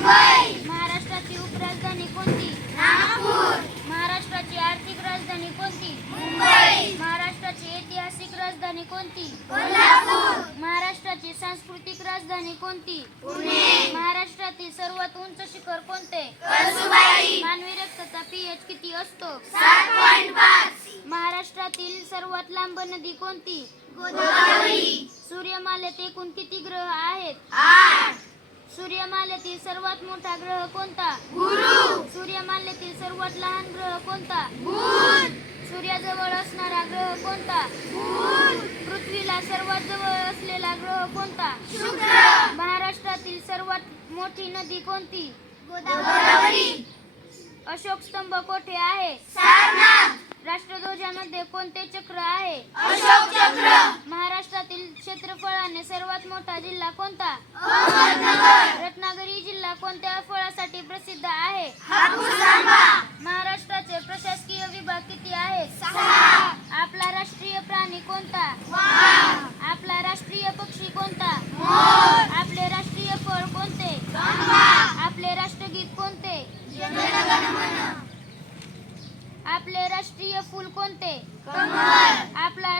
मुंबई. महाराष्ट्राची उपराजधानी कोणती? नागपूर. महाराष्ट्राची आर्थिक राजधानी कोणती? मुंबई. महाराष्ट्राची ऐतिहासिक राजधानी कोणती? कोल्हापूर. महाराष्ट्राची सांस्कृतिक राजधानी कोणती? पुणे. महाराष्ट्रातील सर्वात उंच शिखर कोणते? कळसुबाई. मानवी रक्ताचा pH किती असतो? 7.5. महाराष्ट्रातील सर्वात लांब नदी कोणती? गोदावरी. सूर्यमालेत एकूण किती ग्रह आहेत? 8. सूर्यमालेतील सर्वात मोठा ग्रह कोणता? गुरु. सूर्यमालेतील सर्वात लहान ग्रह कोणता? बुध. सूर्याजवळ असणारा ग्रह कोणता? बुध. पृथ्वीला सर्वात जवळ असलेला ग्रह कोणता? शुक्र. महाराष्ट्रातील सर्वात मोठी नदी कोणती? गोदावरी. अशोक स्तंभ कोठे आहे? सारनाथ. राष्ट्रध्वजामध्ये कोणते चक्र आहे? अशोक चक्र. महाराष्ट्रातील क्षेत्रफळाने सर्वात मोठा जिल्हा कोणता? अहमदनगर. रत्नागिरी जिल्हा कोणत्या फळासाठी प्रसिद्ध आहे? हापूस आंबा. महाराष्ट्राचे प्रशासकीय विभाग किती आहेत? 6. आपला राष्ट्रीय प्राणी कोणता? वाघ. आपला राष्ट्रीय पक्षी कोणता? मोर. आपले राष्ट्रीय फळ कोणते? आंबा. आपले राष्ट्रगीत कोणते? जनगण मन. आपले राष्ट्रीय फूल कोणते? कमळ. आपला